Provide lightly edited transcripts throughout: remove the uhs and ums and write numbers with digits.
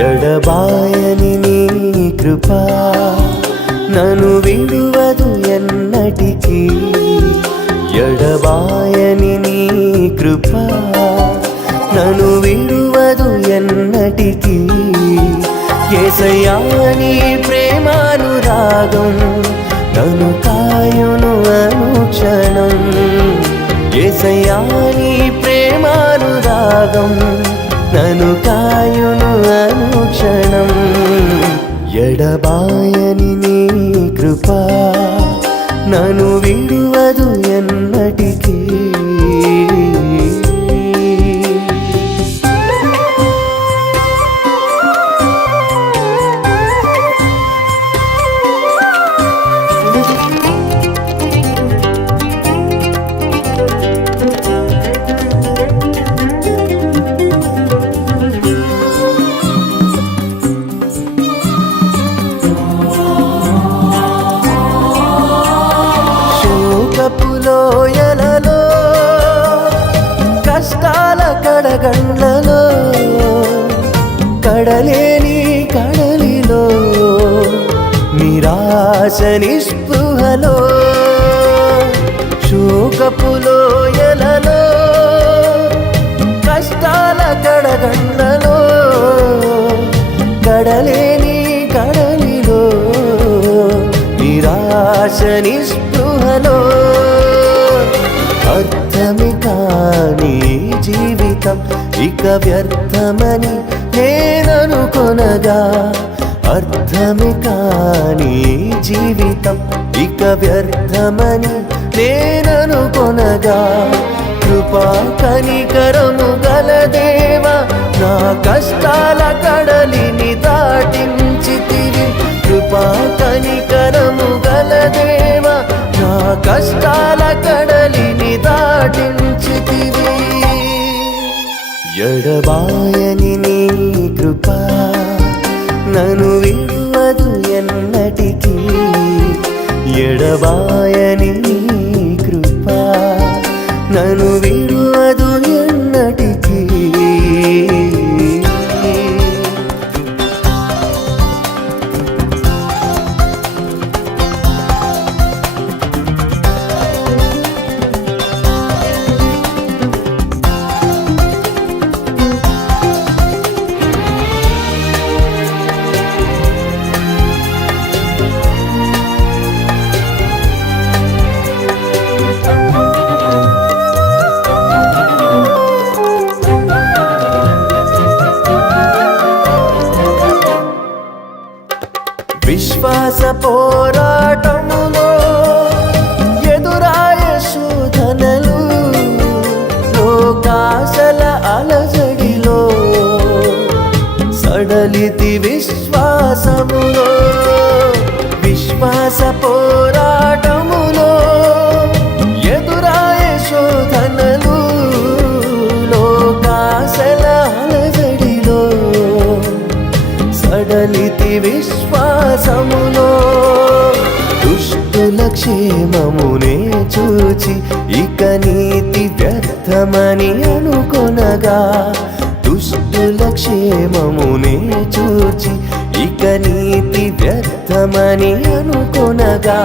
ఎడబాయని నీ కృపా నన్ను విడువదు ఎన్నటికీ. ఎడబాయని నీ కృపా నన్ను విడువదు ఎన్నటికీ. యేసయ్యా నీ ప్రేమానురాగం నన్ను కాయును అనుక్షణం. యేసయ్యా నీ ప్రేమానురాగం నన్ను కాయును అనుక్షణం. ఎడబాయని నీ కృపా నన్ను విడువదు ఎన్నటికీ. లోయలలో కష్టాల కడగండ్లలో కడలేని కడలిలో నిరాశ నిస్పృహలో శోకపు లోయలలో కష్టాల కడగండ్లలో కడలేని కడలిలో నిరాశ నిస్పృహలో అర్థమే కాని జీవితం ఇక వ్యర్థమని నేననుకొనగా. అర్థమే కాని జీవితం ఇక వ్యర్థమని నేననుకొనగా. కృపా కనికరము గల దేవా నా కష్టాల కడలిని దాటించితివి. కృపా కనికరము గల దేవా నా కష్టాల కడలిని దాటించితివి. ఎడబాయని నీ కృపా నన్ను విడువదు ఎన్నటికీ. ఎడబాయని నీ కృపా నన్ను విడువదు ఎన్నటికీ. విశ్వాస పోరాటములో ఎదురాయ శోధనలు లోకాశల అలజడిలో సడలితి విశ్వాసములో. విశ్వాస పోరాటములో ఎదురాయ శోధనలు లోకాశల అలజడిలో సడలితి విశ్వాసములో. దుష్టుల క్షేమమునే చూచి ఇక నీతి వ్యర్థమని అనుకొనగా. దుష్టుల క్షేమమునే చూచి ఇక నీతి వ్యర్థమని అనుకొనగా.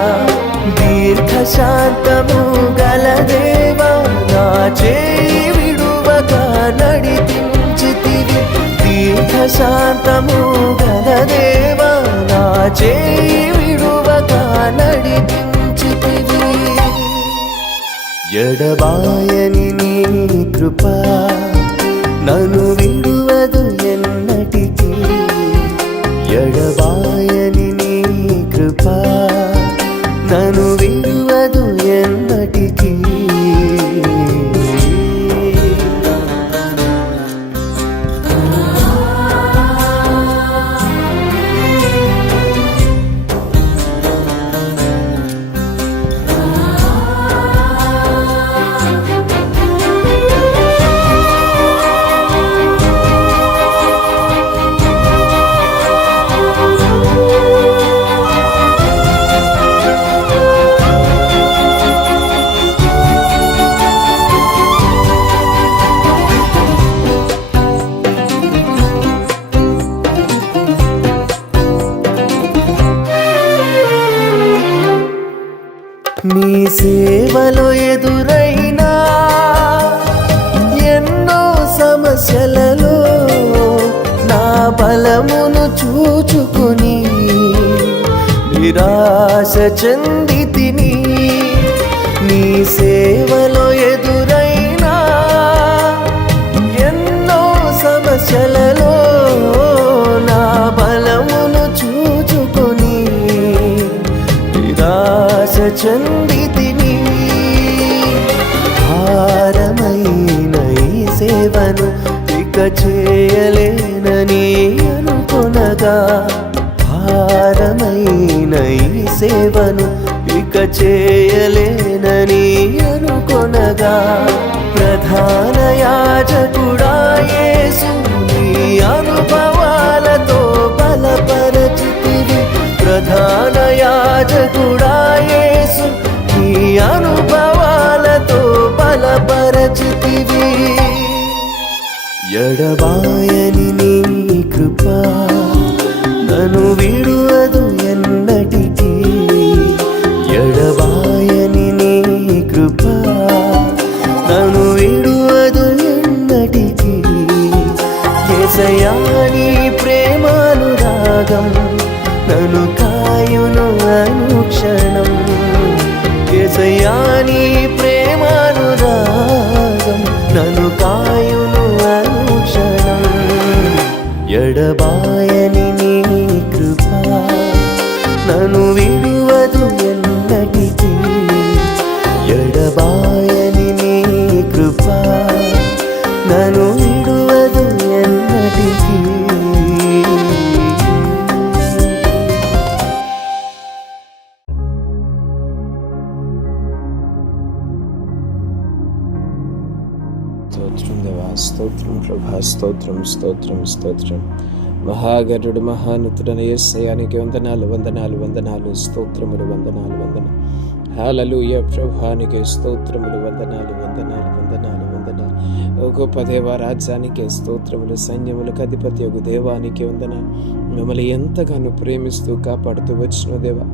దీర్ఘశాంతము గల దేవా నా చేయి విడువగా నడిపించితివి. దీర్ఘశాంతము గల దేవా నా చేయి విడువగా నడిపించితివి. ఎడబాయని నీ కృపా నన్ను విడువదు ఎన్నటికీ. ఎడబాయని నీ కృపా నన్ను విడువదు ఎన్నటికీ. సేవలో ఎదురైనా ఎన్నో సమస్యలలో నా బలమును చూచుకొని నిరాశ చెందితిని. నీ సేవలో ఎదురైనా ఎన్నో సమస్యలలో నా బలమును చూచుకొని నిరాశ చెందితిని. భారమైన ఈ సేవను ఇక చేయలేనని అనుకొనగా, భారమైన ఈ సేవను ఇక చేయలేనని అనుకొనగా, ప్రధాన యాజకుడా యేసు నీ అనుభవాలతో బలపరచితివి. ప్రధాన యాజకుడా యేసు నీ అనుభవాలతో బలపరచితివి. ఎడబాయని నీ కృప నన్ను విడువదు ఎన్నటికీ. ఎడబాయని నీ కృప నన్ను విడువదు ఎన్నటికీ. యేసయ్యా నీ ప్రేమానురాగం నన్ను కాయును అనుక్షణం. యేసయ్యా నీ ప్రేమానురాగం నన్ను కాయును అనుక్షణం. ఎడబాయని నీ కృప నన్ను విడువదు ఎన్నటికీ. ఎడబాయని నీ కృప నన్ను విడువదు ఎన్నటికీ. స్తోత్రం దేవా, స్తోత్రం ప్రభా, స్తోత్రం స్తోత్రం స్తోత్రం. మహాగరుడు మహానుతుడైన యేసయ్యానికి వందనాలు వందనాలు వందనాలు, స్తోత్రములు వందనాలు వందనాలు. హల్లెలూయా ప్రభానికి స్తోత్రములు వందనాలు వందనాలు వందనాలు వందనాలు. ఓ గొప్ప దేవా రాజ్యానికి స్తోత్రములు, సైన్యములకు అధిపతి ఒక దేవానికి వందనాలు. మిమ్మల్ని ఎంతగానో ప్రేమిస్తూ కాపాడుతూ వచ్చిన దేవా,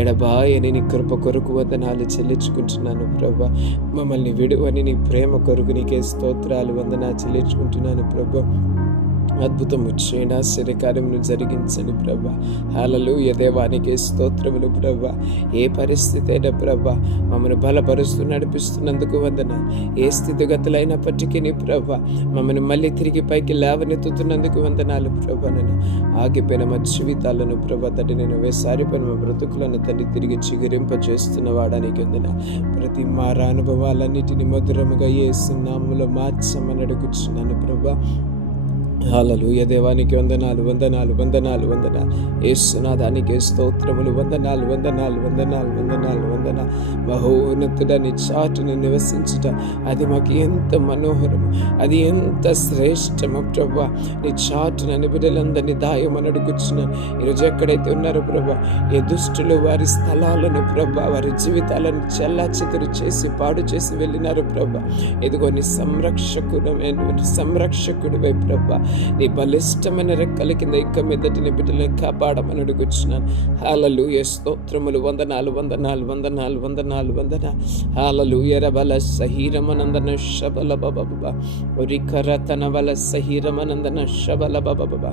ఎడబాయని నీ కృప కొరకు వందనాలు చెల్లించుకుంటున్నాను ప్రభా. మమ్మల్ని విడువని నీ ప్రేమ కొరకు నీకే స్తోత్రాలు వందనాలు చెల్లించుకుంటున్నాను ప్రభా. అద్భుతము చేయండి, ఆశ్చర్యకార్యములు జరిగించండి ప్రభా. హల్లెలూయా దేవానికి స్తోత్రములు ప్రభా. ఏ పరిస్థితి అయినా ప్రభా మమ్మల్ని బలపరుస్తూ నడిపిస్తున్నందుకు వందనాలు. ఏ స్థితిగతులైనప్పటికీ నీ ప్రభా మమ్మల్ని మళ్ళీ తిరిగి పైకి లేవనెత్తుతున్నందుకు వందనాలు ప్రభా. నేను ఆగిపోయిన మా జీవితాలను ప్రభా తండ్రి, నేను వేసారిపోయిన మా బ్రతుకులను తండ్రి తిరిగి చిగురింప చేస్తున్న వాడానికి వందనాలు. ప్రతి మార అనుభవాలన్నిటిని మధురముగా యేసు నామములో మార్చమని అడుగుచున్నాను ప్రభా. హల్లెలూయా దేవానికి వందనాలు వందనాలు వందనాలు వందనాలు. యేసునాథానికి స్తోత్రములు వందనాలు వందనాలు వందనాలు వందనాలు వందనాలు. మహోన్నతుడని చాటుని నివసించుట అది మాకు ఎంత మనోహరము, అది ఎంత శ్రేష్టము ప్రభా. నీ చాటునని బిడ్డలందరినీ దాయమని అడుగుచున్నాను. ఈరోజు ఎక్కడైతే ఉన్నారో ప్రభా, ఏ దుష్టులు వారి స్థలాలను ప్రభా, వారి జీవితాలను చెల్లాచెదురు చేసి పాడు చేసి వెళ్ళినారు ప్రభా. ఇదిగో నీ సంరక్షకుడివై ప్రభా, నీ బలిష్టమైన రెక్కల కింద ఇక మీదటి నీ బిడ్డలను కాపాడమని అడుగుచున్నాను. హల్లెలూయా స్తోత్రములు వందనాలు వందనాలు వందనాలు వందనాలు వందనాలు. హల్లెలూయా రబల సహీరమనందన శబల బబబ ఒరికరతన వల సహీరమనందన శబల బబబ.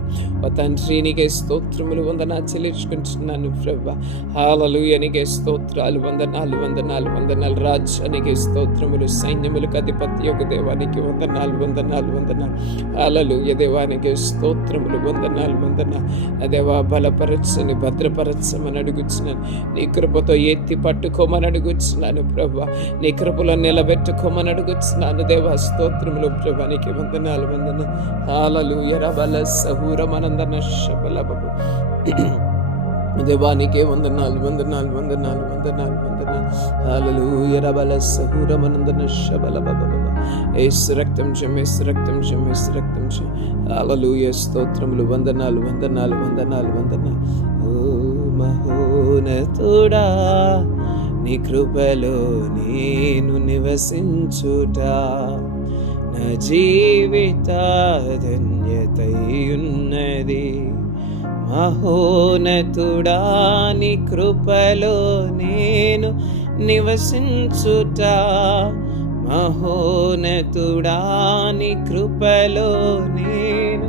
ఓ తండ్రి నీకే స్తోత్రములు వందనాలు చెల్లించుకుంటున్నాను ప్రభా. హల్లెలూయా నీకే స్తోత్రాలు వందనాలు వందనాలు వందనాలు. రాజ్యానికి స్తోత్రములు, సైన్యములకు అధిపతి యొక్క దేవానికి వందనాలు వందనాలు వందనాలు. హల్లెలూయా దేవానికి స్తోత్రములు వందనాలు వందనాలు. దేవా బలపరచని భద్రపరచమని అడుగుచున్నాను. నీ కృపతో ఎత్తి పట్టుకోమని అడుగుచున్నాను ప్రభా. నీ కృపలో నిలబెట్టుకోమని అడుగుచున్నాను దేవా. స్తోత్రములు ప్రభానికి వందనాలు వందనాలు. హల్లెలూయా రబల సహూరమనందన శబల బబు దేవానికే వందనాలు వందనాలు వందనాలు వందనాలు వందనాలు. హల్లెలూయా రబల సహూరమనందన శబల బబబ. యేసు రక్తం జమ, యేసు రక్తం జమ, యేసు రక్తం జమ. హల్లెలూయా స్తోత్రములు వందనాలు వందనాలు వందనాలు వందనాలు. ఓ మహోన్నతుడా నీ కృపలో నేను నివసించుట నా జీవిత ధన్యతై ఉన్నది. మహోన్నతుడా నీ కృపలో నేను నివసించుట మహోన్నతుడా నీ కృపలో నేను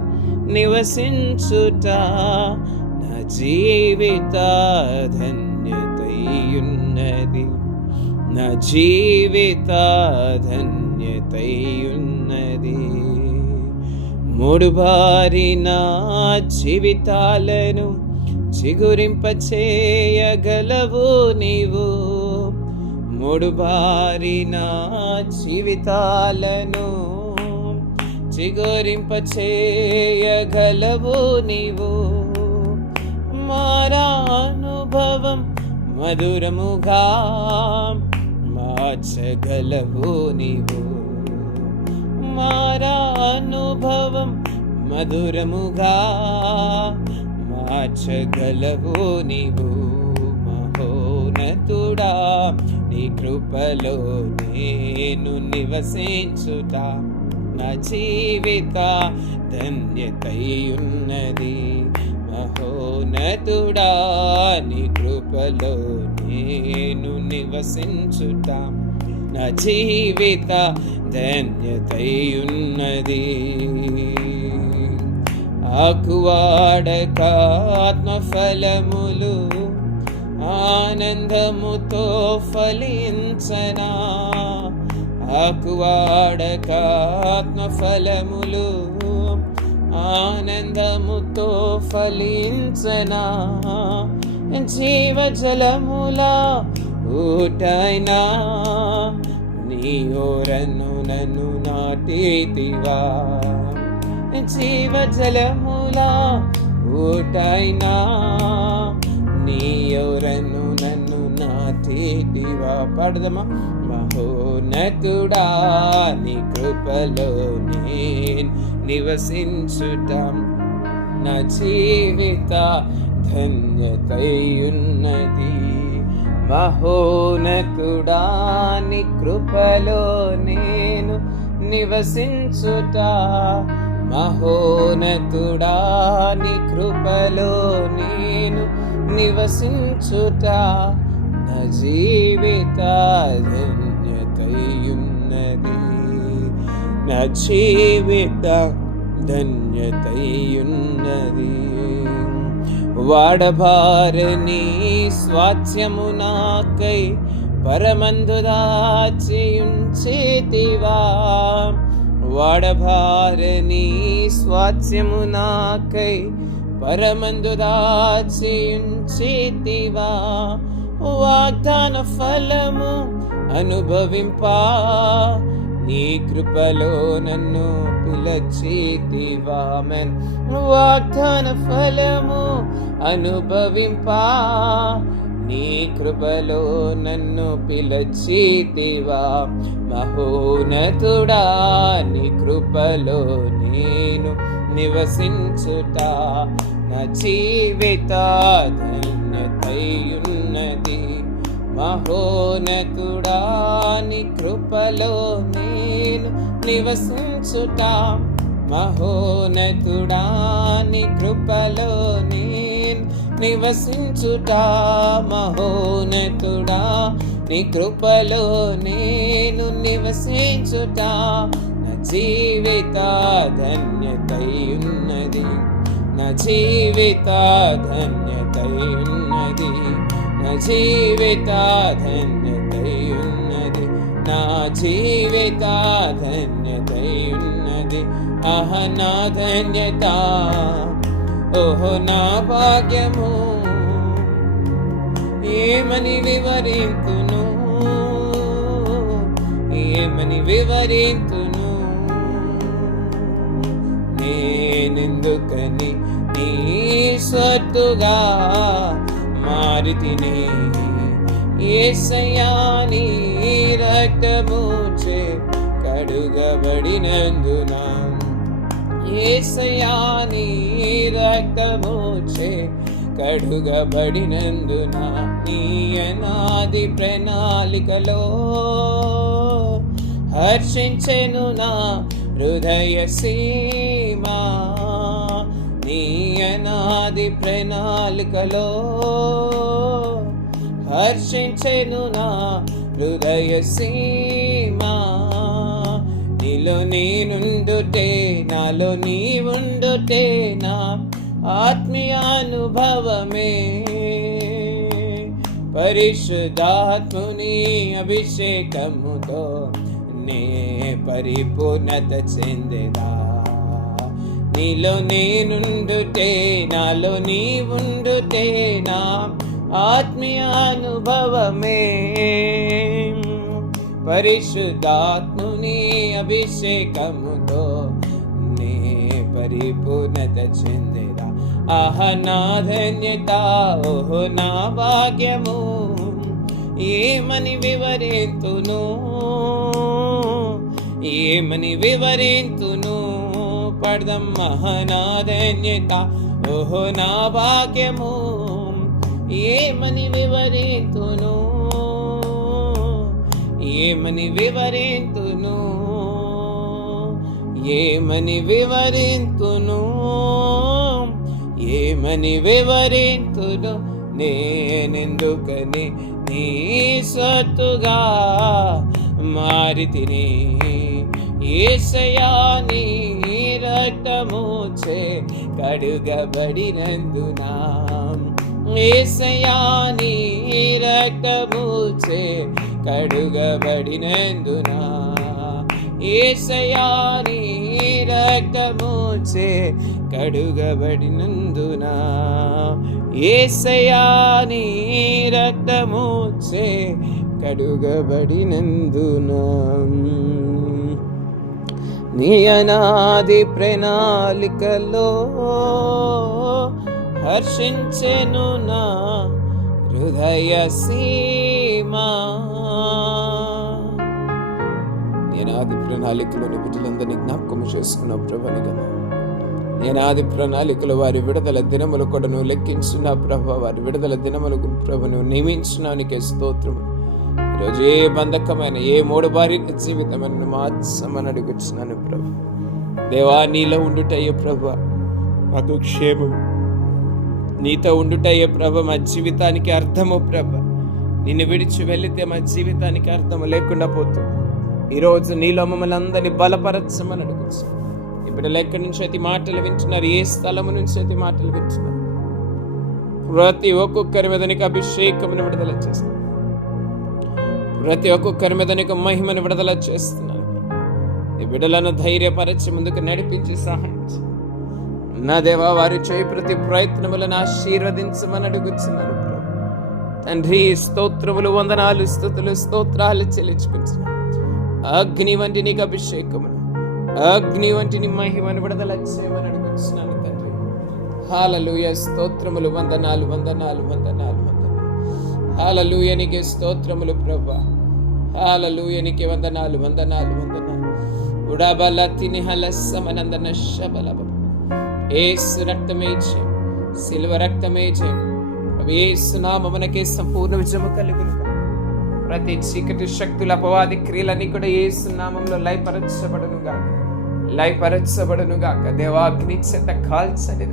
నివసించుట నా జీవిత ధన్యతయున్నది, నా జీవిత ధన్యతయున్నది. మూడుబారిన జీవితాలను చిగురింపచేయగలవు నీవు, మూడుబారిన జీవితాలను చిగురింపచేయగలవు నీవు. మారానుభవం మధురముగా మార్చగలవు నీవు, మారానుభవం మధురముగా మార్చగలవు నీవు. మహోన్నతుడా నీ కృపలో నేను నివసించుట నా జీవిత ధన్యతయున్నది. మహోన్నతుడా నీ కృపలో నేను నివసించుట నా జీవిత ధన్యతయున్నది. ఆకువాడక ఆత్మఫలములు ఆనందముతో ఫలించనా, ఆకువాడక ఆత్మఫలములు ఆనందముతో ఫలించనా. జీవజలముల ఊటైనా నీ ఓరను నన్ను నాటితివా, జీవజలముల ఊటైనా నీ ఓరను నన్ను నాటితివా. పాడదమా. మహోన్నతుడా నీ కృపలో నేను నివసించుట నా జీవిత ధన్యతయున్నది. మహోన్నతుడా నీ కృపలో నేను నివసించుట, మహోన్నతుడా నీ కృపలో నేను నివసించుట నా జీవిత ధన్యతయున్నది, నా జీవిత ధన్యతయున్నది. వాడబారని స్వాస్థ్యము నాకై పరమందు దాచియుంచితివా, వాడబారని స్వాస్థ్యము నాకై పరమందు దాచియుంచితివా. వాగ్దాన ఫలము అనుభవింపా నీ కృపలో నన్ను పిలచితివా. ఆమేన్. వాగ్దాన ఫలము అనుభవింపా నీ కృపలో నన్ను పిలచితివా. మహోన్నతుడా నీ కృపలో నేను నివసించుట నా జీవిత ధన్యతయున్నది. మహోన్నతుడా నీ కృపలో నేను నివసించుట, మహోన్నతుడా నీ కృపలో నేను నివసించుట, మహోన్నతుడా నీ కృపలో నేను నివసించుట నా జీవిత ధన్యతయున్నది, నా జీవిత ధన్యతయున్నది, నా జీవిత ధన్యతయున్నది, నా జీవిత ధన్యతయున్నది. ఆహ నా ధన్యత, ఓహో నా భాగ్యము, ఏమని వివరింతును, ఏమని వివరింతును. నేనెందుకని నీ సొత్తుగా మారితిని, యేసయ్యా నీ రక్తముచే కడుగబడినందున, యేసయ్యా నీ రక్తముచే కడుగబడినందున. నీ అనాది ప్రణాళికలో హర్షించెను నా హృదయ సీమా, నీ అనాది ప్రణాళికలో హర్షించెను నా హృదయ సీమా. నీలో నేనుండుటే, నాలో నీవుండుటే నా ఆత్మీయానుభవమే. పరిశుద్ధాత్ముని అభిషేకముతో నే పరిపూర్ణత చెందేదా. నీలో నేనుండుటే, నాలో నీవుండుటే నా ఆత్మీయానుభవమే. పరిశుద్ధాత్ముని అభిషేకముతో నే పరిపూర్ణత చెందేదా. ఆహ నా ధన్యత, ఓహో నా భాగ్యము, ఏమని వివరింతును, ఏమని వివరింతును. పడదం నా ధన్యత, ఓహో నా భాగ్యము, ఏమని వివరింతును, ఏమని వివరింతును, ఏమని వివరింతును, ఏమని వివరింతును. నేనెందుకని నీ సొత్తుగా మారితిని. యేసయ్యా నీ రక్తముచే కడుగబడినందున, యేసయ్యా నీ రక్తముచే కడుగబడినందున, యేసయ్యా నీ రక్తముచే కడుగబడినందున, యేసయ్యా నీ రక్తముచే కడుగబడినందున. నీ అనాది ప్రణాళికలో హర్షించెను నా హృదయ సీమా. నేనాది ప్రణాళికలోని బిడ్డలందరినీ జ్ఞాపకం చేసుకున్న ప్రభుని కదా. నేనాది ప్రణాళికలు వారి విడుదల దినములు కూడా నువ్వు లెక్కించిన ప్రభు, వారి విడుదల దినములకు ప్రభు నువ్వు నియమించినానికే స్తోత్రము. ఈరోజు ఏ బంధకమైన, ఏ మూడు బారిన జీవితమైన మార్చమని అడుగుతున్నాను ప్రభు. దేవా నీలో ఉండుటయ్యే ప్రభు మాకు క్షేమము, నీతో ఉండుటయ్యే ప్రభ మా జీవితానికి అర్థము ప్రభ. నిన్ను విడిచి వెళితే మా జీవితానికి అర్థము లేకుండా పోతుంది. ఈరోజు నీలో మమ్మల్ని అందరినీ బలపరచమని అడుగుతున్నాను. ఇప్పుడు ఎక్కడి నుంచి అయితే మాటలు వింటున్నారు, ఏ స్థలము నుంచి అయితే మాటలు వింటున్నారు, ప్రతి ఒక్కొక్కరి మీద నీకు అభిషేకమును విడుదల చేస్తున్నాను. ప్రతి ఒక్కొక్కరి మీద నీకు మహిమను విడుదల చేస్తున్నాను. ఈ బిడ్డలను ధైర్యపరచి ముందుకు నడిపించి సహాయం నా దేవా. వారి చేయి ప్రతి ప్రయత్నములను ఆశీర్వదించమని అడుగుతున్నాను తండ్రి. స్తోత్రములు, వందనాలు, స్తుతులు, స్తోత్రాలు చెల్లించుకుంటున్నాను. అగ్ని వంటి నీకు అభిషేకమును, అగ్ని వంటి నీ మహిమను విడుదల చేయమని అడుగుతున్నాను తండ్రి. హల్లెలూయా. స్తోత్రములు, వందనాలు, వందనాలు, వందనాలు, వందనాలు. హల్లెలూయా నీకే స్తోత్రములు ప్రభువా. హల్లెలూయా నీకే వందనాలు, వందనాలు, వందనాలు. ఉడాబల తిని హలసమనందన శబలబ. యేసు రక్తమే జయం, సిలువ రక్తమే జయం. యేసు నామమునకే సంపూర్ణ విజయము కలుగును. ప్రతి చీకటి శక్తుల అపవాది క్రియలన్నీ కూడా యేసు నామములో లయపరచబడునుగాక, లయపరచబడునుగాక. దేవాగ్ని చేత కాల్చని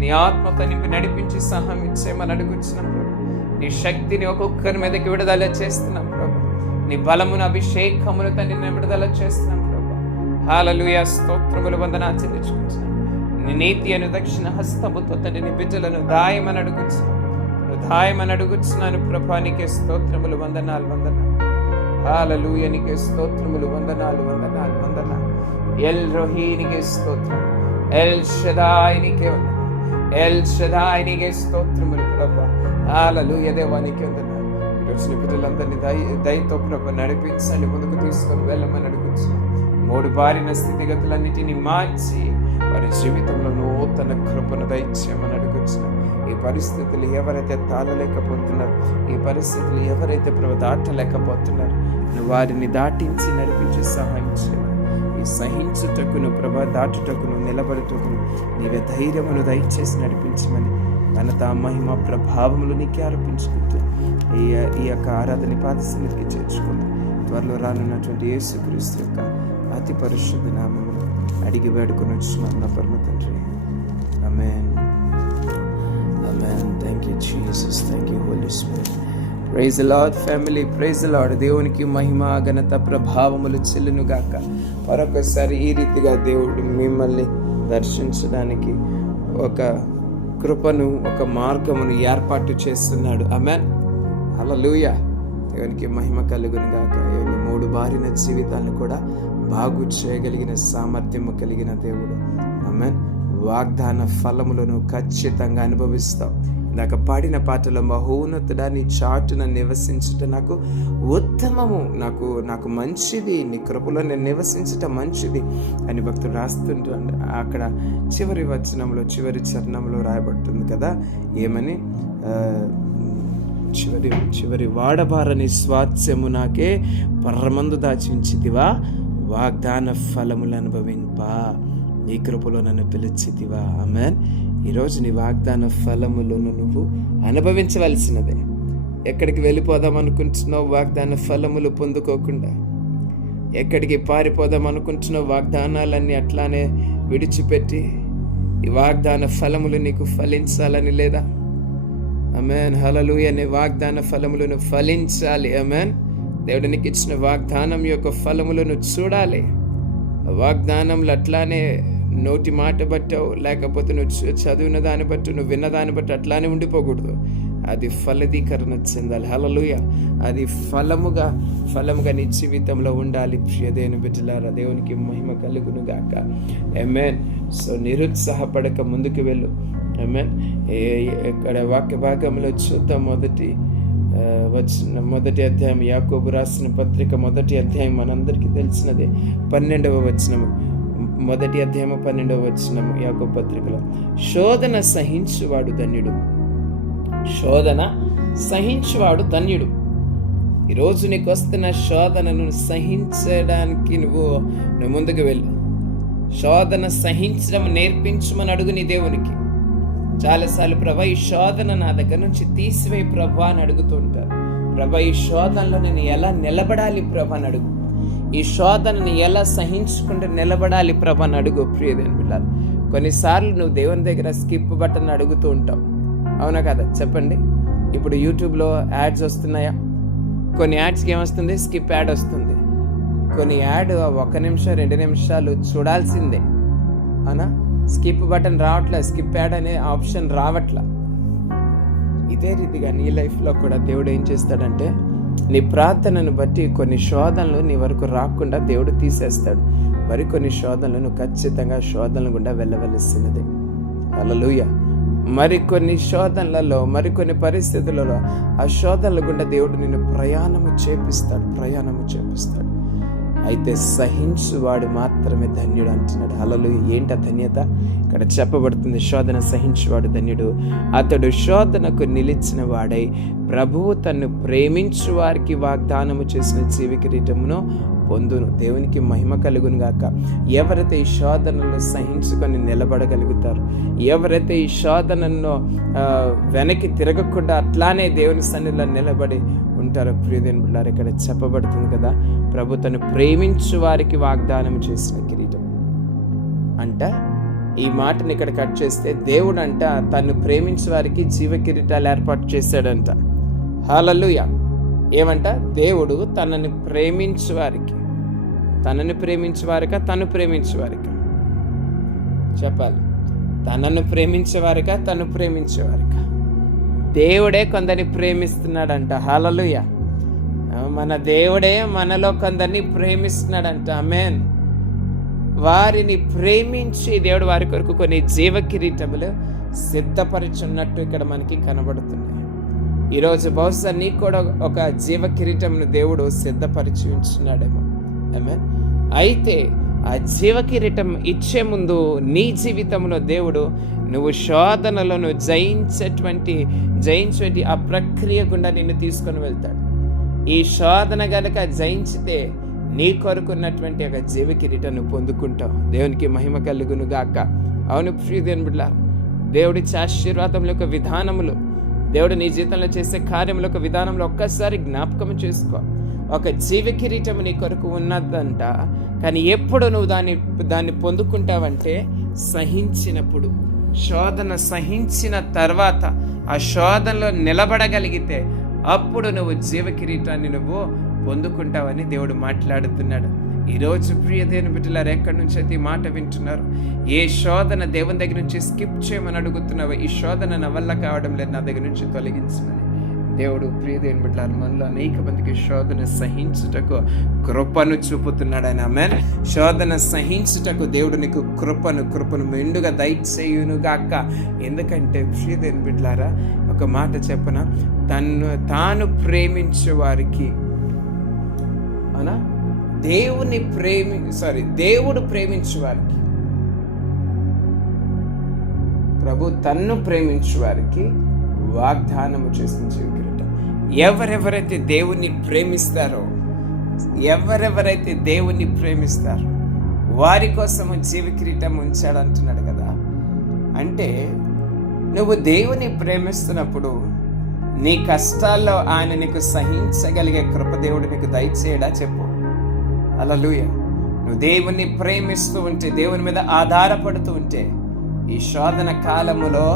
నీ ఆత్మతో నింపి నడిపించి సహాయం ఇచ్చేయమని అడుగుతున్నాం ప్రభు. నీ శక్తిని ఒక్కొక్కరి మీదకి విడుదల చేస్తున్నాం ప్రభు. నీ బలమును, అభిషేకమును తండ్రి విడుదల చేస్తున్నాం ప్రభు. హల్లెలూయా. స్తోత్రములు, వందనాలు చెల్లించుకుంటున్నాం. నీ నీతి అను దక్షిణ హస్తముతో తండ్రి నీ బిడ్డలను దాయమని అడుగుతున్నాను ప్రభా. నీకే స్తోత్రములు, వందనాలు, వందనాలు. హల్లెలూయా నీకే స్తోత్రములు, వందనాలు, వందనాలు, వందనాలు. ఎల్ రోహీ నీకే స్తోత్రం, ఎల్ షదాయ్ నీకే వందనాలు, ఎల్ షదాయ్ నీకే స్తోత్రములు ప్రభా. హల్లెలూయా దేవా నీకే వందనాలు. ఈరోజు నీ బిడ్డలందరినీ దయతో ప్రభా నడిపించండి, ముందుకు తీసుకొని వెళ్ళమని అడుగుతున్నాను. మూడు బారిన స్థితిగతులన్నిటినీ మార్చి వారి జీవితంలో నూతన కృపను దయచేయమని అడుగుతున్నాం. ఈ పరిస్థితులు ఎవరైతే తాళలేకపోతున్నారు, ఈ పరిస్థితులు ఎవరైతే ప్రభు దాటలేకపోతున్నారు, నువ్వు వారిని దాటించి నడిపించి సహాయం చేయాలి. ఈ సహించుటకును ప్రభా, దాటుటకును, నిలబడుటకును నీవే ధైర్యమును దయచేసి నడిపించమని ఘనత, మహిమ, ప్రభావములు నీకే ఆరోపించుకుంటూ ఈ యొక్క ఆరాధన పాదసన్నిధికి చేర్చుకుందాం. త్వరలో రానున్నటువంటి యేసుక్రీస్తు యొక్క అతి పరిశుద్ధ నామములో అడిగి వేడుకొని వచ్చినాం నా పరమ తండ్రి. Amen, amen. Thank you Jesus, thank you Holy Spirit. Praise Lord family, praise Lord. దేవునికి మహిమ, ఘనత, ప్రభావములు చెల్లును గాక. మరొకసారి ఈ రీతిగా దేవుడు మిమ్మల్ని దర్శించడానికి ఒక కృపను, ఒక మార్గమును ఏర్పాటు చేస్తున్నాడు. ఆమేన్, హల్లెలూయా. దేవునికి మహిమ కలుగును గాక. 3 బారిన జీవితాలను కూడా బాగు చేయగలిగిన సామర్థ్యము కలిగిన దేవుడు. ఆమేన్. వాగ్దాన ఫలములను ఖచ్చితంగా అనుభవిస్తావు. ఇందాక పాడిన పాటలో, మహోన్నతుడా నీ చాటున నివసించుట నాకు ఉత్తమము, నాకు మంచిది, నీ కృపలో నేను నివసించుట మంచిది అని భక్తుడు రాస్తుంటాడు. అక్కడ చివరి వచనంలో, చివరి చరణంలో రాయబడుతుంది కదా, ఏమని? చివరి వాడబారని స్వాస్థ్యము నాకే పరమందు దాచించితివా, వాగ్దాన ఫలములు అనుభవింపా, నీ కృపలో నన్ను పిలిచితివా. ఆమేన్. ఈరోజు నీ వాగ్దాన ఫలములను నువ్వు అనుభవించవలసినదే. ఎక్కడికి వెళ్ళిపోదాం అనుకుంటున్నావు వాగ్దాన ఫలములు పొందుకోకుండా? ఎక్కడికి పారిపోదాం అనుకుంటున్నావు వాగ్దానాలన్నీ అట్లానే విడిచిపెట్టి? ఈ వాగ్దాన ఫలములు నీకు ఫలించాలని లేదా? ఆమేన్, హల్లెలూయా. నీ వాగ్దాన ఫలములను ఫలించాలి. ఆమేన్. దేవుడు నీకు ఇచ్చిన వాగ్దానం యొక్క ఫలములను చూడాలి. వాగ్దానంలో అట్లానే నోటి మాట బట్టవు, లేకపోతే నువ్వు చదివిన దాన్ని బట్టి, నువ్వు విన్న దాన్ని బట్టి అట్లానే ఉండిపోకూడదు. అది ఫలదీకరణ చెందాలి. హల్లెలూయా. అది ఫలముగా నీ జీవితంలో ఉండాలి. ప్రియదేవుని బిడ్డలారా, దేవునికి మహిమ కలుగును గాక. ఆమేన్. సో నిరుత్సాహపడక ముందుకు వెళ్ళు. ఆమేన్. ఇక్కడ వాక్య భాగంలో చూద్దాం. మొదటి అధ్యాయం, యాకోబు రాసిన పత్రిక 1వ అధ్యాయం మనందరికీ తెలిసినదే. 12వ వచనము, 1వ అధ్యాయము 12వ వచనము యాకోబు పత్రికలో, శోధన సహించువాడు ధన్యుడు. శోధన సహించువాడు ధన్యుడు. ఈరోజు నీకు వస్తున్న శోధనను సహించడానికి నువ్వు ముందుకు వెళ్ళు. శోధన సహించడం నేర్పించమని అడుగు నీ దేవునికి. చాలాసార్లు ప్రభా ఈ శోధన నా దగ్గర నుంచి తీసివేయి ప్రభా అని అడుగుతూ ఉంటారు. ప్రభా ఈ శోధనలో నేను ఎలా నిలబడాలి ప్రభా అని అడుగు. ఈ శోధనని ఎలా సహించుకుంటూ నిలబడాలి ప్రభా అని అడుగు. ప్రియదేవుని బిడ్డలారా, కొన్నిసార్లు నువ్వు దేవుని దగ్గర స్కిప్ బటన్ అడుగుతూ ఉంటావు. అవునా కదా? చెప్పండి. ఇప్పుడు యూట్యూబ్లో యాడ్స్ వస్తున్నాయా? కొన్ని యాడ్స్కి ఏమొస్తుంది? స్కిప్ యాడ్ వస్తుంది. కొన్ని యాడ్ 1 నిమిషం 2 నిమిషాలు చూడాల్సిందే. అవునా? స్కిప్ బటన్ రావట్లే, స్కిప్ యాడ్ అనే ఆప్షన్ రావట్లా. ఇదే రీతిగా నీ లైఫ్లో కూడా దేవుడు ఏం చేస్తాడంటే, నీ ప్రార్థనను బట్టి కొన్ని శోధనలు నీ వరకు రాకుండా దేవుడు తీసేస్తాడు. మరికొన్ని శోధనలు నువ్వు ఖచ్చితంగా శోధనల గుండా వెళ్ళవలసినదే. హల్లెలూయా. మరికొన్ని శోధనలలో, మరికొన్ని పరిస్థితులలో ఆ శోధనల గుండా దేవుడు నిన్ను ప్రయాణము చేపిస్తాడు. అయితే సహించువాడు మాత్రమే ధన్యుడు అంటున్నాడు. హల్లెలూయా. ఏంట ధన్యత? ఇక్కడ చెప్పబడుతుంది, శోధన సహించువాడు ధన్యుడు. అతడు శోధనకు నిలిచిన వాడై ప్రభువు తన్ను ప్రేమించు వారికి వాగ్దానము చేసిన జీవ కిరీటమును పొందును. దేవునికి మహిమ కలుగును గాక. ఎవరైతే ఈ శోధనలో సహించుకొని నిలబడగలుగుతారు, ఎవరైతే ఈ శోధనలో వెనక్కి తిరగకుండా అట్లానే దేవుని సన్నిధిలో నిలబడి ఉంటారో, ప్రియదేవుని బిడ్డలారా, ఇక్కడ చెప్పబడుతుంది కదా, ప్రభు తను ప్రేమించు వారికి వాగ్దానం చేసిన కిరీటం అంట. ఈ మాటని ఇక్కడ కట్ చేస్తే, దేవుడు అంట తను ప్రేమించు వారికి జీవ కిరీటాలు ఏర్పాటు చేశాడంట. హల్లెలూయా. ఏమంట? దేవుడు తనని ప్రేమించు వారికి తను ప్రేమించు వారిక చెప్పాలి. తనను ప్రేమించే వారిక దేవుడే కొందరిని ప్రేమిస్తున్నాడంట. హల్లెలూయా. మన దేవుడే మనలో కొందరిని ప్రేమిస్తున్నాడంట. ఆమేన్. వారిని ప్రేమించి దేవుడు వారి కొరకు కొన్ని జీవ కిరీటములు సిద్ధపరిచున్నట్టు ఇక్కడ మనకి కనబడుతున్నాయి. ఈరోజు బహుశా నీకు కూడా ఒక జీవ కిరీటమును దేవుడు సిద్ధపరిచి ఉంచున్నాడేమో. ఆమేన్. అయితే ఆ జీవ కిరీటం ఇచ్చే ముందు నీ జీవితంలో దేవుడు నువ్వు శోధనలను జయించేటువంటి ఆ ప్రక్రియ గుండా నిన్ను తీసుకొని వెళ్తాడు. ఈ శోధన గనక జయించితే నీ కొరకున్నటువంటి ఒక జీవ కిరీటాన్ని పొందుకుంటావు. దేవునికి మహిమ కలుగును గాక. అవును ప్రియదేవుని బిడ్డలారా, దేవుడిచ్చే ఆశీర్వాదముల యొక్క విధానములు, దేవుడు నీ జీవితంలో చేసే కార్యముల యొక్క విధానంలో ఒక్కసారి జ్ఞాపకం చేసుకో. ఒక జీవ కిరీటం నీ కొరకు ఉన్నదంట. కానీ ఎప్పుడు నువ్వు దాన్ని పొందుకుంటావంటే సహించినప్పుడు. శోధన సహించిన తర్వాత ఆ శోధనలో నిలబడగలిగితే అప్పుడు నువ్వు జీవ కిరీటాన్ని నువ్వు పొందుకుంటావని దేవుడు మాట్లాడుతున్నాడు. ఈరోజు ప్రియ దేవుని బిడ్డలారు, ఎక్కడి నుంచి అయితే ఈ మాట వింటున్నారు, ఏ శోధన దేవుని దగ్గర నుంచి స్కిప్ చేయమని అడుగుతున్నావో, ఈ శోధన నా వల్ల కావడం లేదు, నా దగ్గర నుంచి తొలగించమని దేవుడు ప్రియ దేవుని బిడ్డలారు మనలో అనేక మందికి శోధన సహించుటకు కృపను చూపుతున్నాడు. ఆయన ఆమేన్. శోధన సహించుటకు దేవుడు నీకు కృపను మెండుగా దయచేయునుగాక. ఎందుకంటే ప్రియ దేవుని బిడ్డలారా, ఒక మాట చెప్పన, తాను ప్రేమించే వారికి అవునా దేవుడు ప్రేమించే వారికి, ప్రభు తన్ను ప్రేమించే వారికి వాగ్దానము చేసిన జీవ కిరీటం. ఎవరెవరైతే దేవుని ప్రేమిస్తారో వారి కోసము జీవ కిరీటం ఉంచాడు అంటున్నాడు కదా. అంటే నువ్వు దేవుని ప్రేమిస్తున్నప్పుడు నీ కష్టాల్లో ఆయన నీకు సహించగలిగే కృప దేవుడు నీకు దయచేయడా చెప్పు. హల్లెలూయా. నువ్వు దేవుని ప్రేమిస్తూ ఉంటే, దేవుని మీద ఆధారపడుతూ ఉంటే, ఈ శోధన కాలములో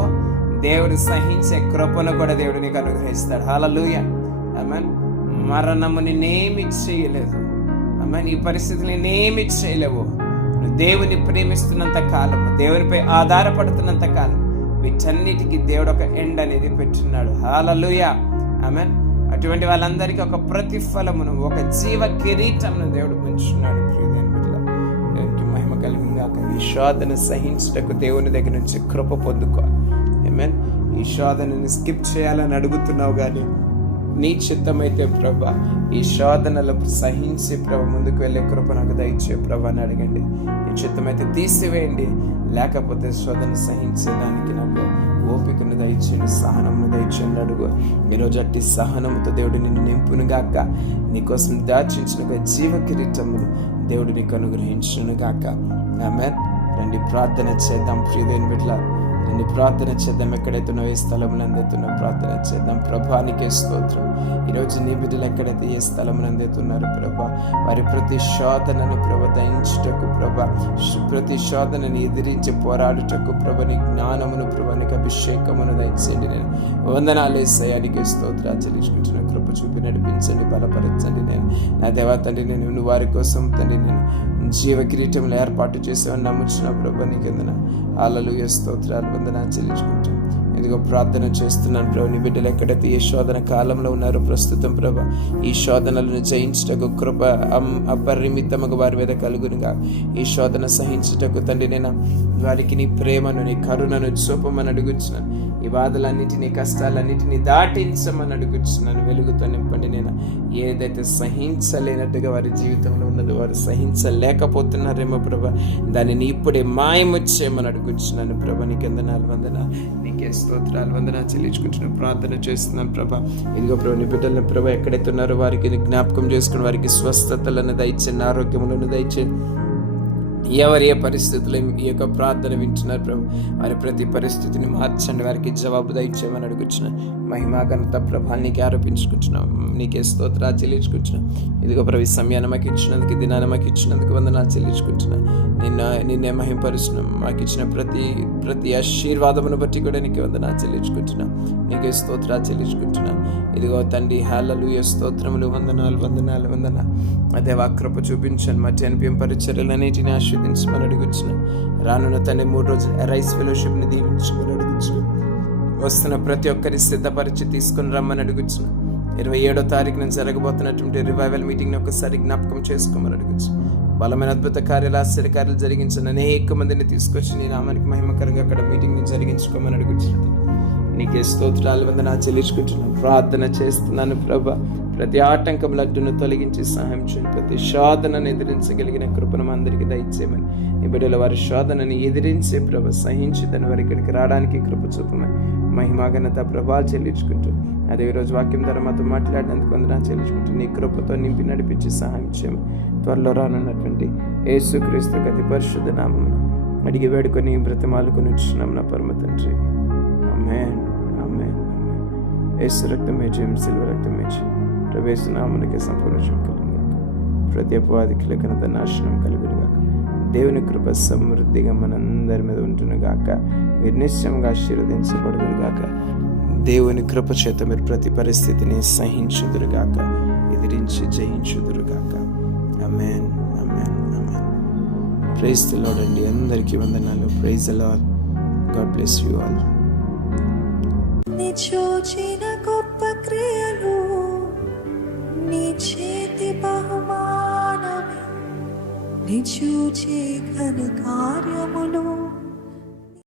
దేవుడు సహించే కృపను కూడా దేవుడు నీకు అనుగ్రహిస్తాడు. హల్లెలూయా. ఆమేన్. మరణము నిన్నేమి చేయలేదు. ఆమేన్. ఈ పరిస్థితులు నిన్నేమి చేయలేవు. నువ్వు దేవుని ప్రేమిస్తున్నంత కాలం, దేవునిపై ఆధారపడుతున్నంత కాలం, వీటన్నిటికీ దేవుడు ఒక ఎండ్ అనేది పెట్టున్నాడు. హల్లెలూయా. ఆమేన్. అటువంటి వాళ్ళందరికీ ఒక ప్రతిఫలమును, ఒక జీవ కిరీటమును దేవుడు పెంచున్నాడు. దేవునికి మహిమ కలిగిందాక. ఈ శోధన సహించుటకు దేవుని దగ్గర నుంచి కృప పొందుకో. ఆమేన్. ఈ శోధనని స్కిప్ చేయాలని అడుగుతున్నావు, కానీ నీ చిత్తమైతే ప్రభా ఈ శోధనలు సహించి ప్రభు ముందుకు వెళ్ళే కృప నాకు దయచే ప్రభు అని అడగండి. నీ చిత్తమైతే తీసివేయండి, లేకపోతే శోధన సహించడానికి నాకు ఓపికను దయచేయండి, సహనమును దయచేయండి అడుగు. ఈరోజు అట్టి సహనముతో దేవుడు నిన్ను నింపునుగాక. నీకోసం దాచించిన జీవ కిరీటమును దేవుడు నీకు అనుగ్రహించునుగాక. ఆమేన్. రండి ప్రార్థన చేద్దాం. ప్రియదేని బిడ్డల రండి ప్రార్థన చేద్దాం. ఎక్కడైతే ఏ స్థలమును అందుతున్నావు ప్రార్థన చేద్దాం. ప్రభానికే స్తోత్రం. ఈరోజు నీ బిడ్డలు ఎక్కడైతే ఏ స్థలమును అందుతున్నారో ప్రభా, వారి ప్రతి శోధనను ప్రభ దయించుటకు, ప్రభా ప్రతి శోధనని ఎదిరించి పోరాడుటకు ప్రభ నీ జ్ఞానమును, ప్రభ నీకు అభిషేకమును దయచేయండి. నేను వందనాలు యేసయ్యానికి స్తోత్రాలు చెల్లించుకుంటున్న కృప చూపి నడిపించండి, బలపరచండి. నేను నా దేవా తండ్రి, నేను వారి కోసం తండ్రి నేను జీవ కిరీటములు ఏర్పాటు చేసామని నమ్ముచున్న ప్రభ నీకెందున హల్లెలూయా స్తోత్రాలు వందనాలు చెల్లించుకుంటాం. ఇదిగో ప్రార్థన చేస్తున్నాను ప్రభు, నీ బిడ్డలు ఎక్కడైతే ఏ శోధన కాలంలో ఉన్నారో ప్రస్తుతం ప్రభ, ఈ శోధనలను జయించుటకు కృప అపరిమితముగా వారి మీద కలుగునుగా. ఈ శోధన సహించుటకు తండ్రి నేను వారికి నీ ప్రేమను, నీ కరుణను చూపమని అడుగుచున్నాను. ఈ బాధలన్నిటినీ, కష్టాలన్నిటినీ దాటించమని అడుగుచున్నాను. వెలుగుతో నింపండి. నేను ఏదైతే సహించలేనట్టుగా వారి జీవితంలో ఉన్నదో, వారు సహించలేకపోతున్నారేమో ప్రభ, దానిని ఇప్పుడే మాయమొచ్చేయమని అడుగుచున్నాను ప్రభ. నీకెందనాలు వందనాలు, నీకే స్తోత్రాలు వందనాలు చెల్లించుకుంటున్నాను. ప్రార్థన చేస్తున్నాను ప్రభ. ఇదిగో ప్రభు నీ బిడ్డలను ప్రభ ఎక్కడైతే ఉన్నారో వారికి జ్ఞాపకం చేసుకుని వారికి స్వస్థతలను దయచేయండి, ఆరోగ్యములను దయచేయండి. ఎవరు ఏ పరిస్థితుల్లో ఈ యొక్క ప్రార్థన వింటున్నారు ప్రభు, వారి ప్రతి పరిస్థితిని మార్చండి, వారికి జవాబు దయచేయమని అడుగుచున్నాను. మహిమా ఘనత ప్రభాన్ని నీకే ఆరోపించుకుంటున్నాం. నీకే స్తోత్రాలు చెల్లించుకుంటున్నాం. ఇదిగో ప్రభు ఈ సమయాన్ని మాకు ఇచ్చినందుకు, దినాన్ని మాకు ఇచ్చినందుకు వందనాలు చెల్లించుకుంటున్నాను. నిన్నే మహింపరుస్తున్నాం. మాకు ఇచ్చిన ప్రతి ఆశీర్వాదమును బట్టి కూడా నీకు వందనాలు చెల్లించుకుంటున్నాం. నీకే స్తోత్రాలు చెల్లించుకుంటున్నాను. ఇదిగో తండ్రి హల్లెలూయా స్తోత్రములు వందనాలు వందనాలు వందనాలు. అదే కృప చూపించండి. మధ్య అనిపించే పరిచర్యలన్నిటిని ఆస్వాదించమని అడుగుచున్నాను. రానున్న తండ్రి 3 రోజులు రైస్ ఫెలోషిప్ని దీవించమని అడుగుచున్నాను. వస్తున్న ప్రతి ఒక్కరి సిద్ధపరిచి తీసుకుని రమ్మని అడుగుచున్నాను. 27వ తారీఖున జరగబోతున్నటువంటి రివైవల్ మీటింగ్ని ఒకసారి జ్ఞాపకం చేసుకోమని అడుగుచు. బలమైన అద్భుత కార్యాలు, ఆశ్చర్యకార్యాలు జరిగించిన అనేక మందిని తీసుకొచ్చి నీ నామానికి మహిమకరంగా అక్కడ మీటింగ్ని జరిగించుకోమని అడుగుచున్నాను. నీకే స్తోత్రాలు వందనాలు చెల్లించుకుంటున్నాను. ప్రార్థన చేస్తున్నాను ప్రభా, ప్రతి ఆటంకం లడ్డును తొలగించి సహాయం చేయండి. ప్రతి శోధనను ఎదిరించగలిగిన కృపను అందరికీ దయచేయమని, నీ బిడ్డల వారి శోధనని ఎదిరించే ప్రభ సహించి దాని వారి ఇక్కడికి రావడానికి కృప చూపమని మహిమాఘనత ప్రభావాలు చెల్లించుకుంటూ, అదే ఈరోజు వాక్యం ద్వారా మాతో మాట్లాడినందుకు వందనాలు చెల్లించుకుంటూ నీ కృపతో నింపి నడిపించి సహాయం చేయమని త్వరలో రానున్నటువంటి యేసుక్రీస్తు అతి పరిశుద్ధ నామమున అడిగి వేడుకొని బ్రతిమాలుకొని ఉంచున్నాం నా పరమ తండ్రి. ఆమేన్ ఆమేన్ ఆమేన్. యేసు రక్తమే జయం, సిల్వ రక్తమే జయం. ప్రవేశ నామమునకే సంపూర్ణ జయం కలుగునుగాక. ప్రతి అపవాదికి ఘనత నాశనం కలుగునుగాక. దేవుని కృప సమృద్ధిగా మనందరి మీద ఉంటునుగాక. మీరు నిశ్చయంగా ఆశీర్వదించబడుదురుగాక. దేవుని కృప చేత మీరు ప్రతి పరిస్థితిని సహించుదురుగాక, ఎదిరించి జయించుదురుగాక. Amen, amen, amen. Praise the lord అండి. అందరికీ వందనాలు. Praise the lord. God bless you all. నీ చూచిన గొప్ప క్రియలు, నీ చేతి బహుమానమే, నీ చూచే ఘన కార్యములు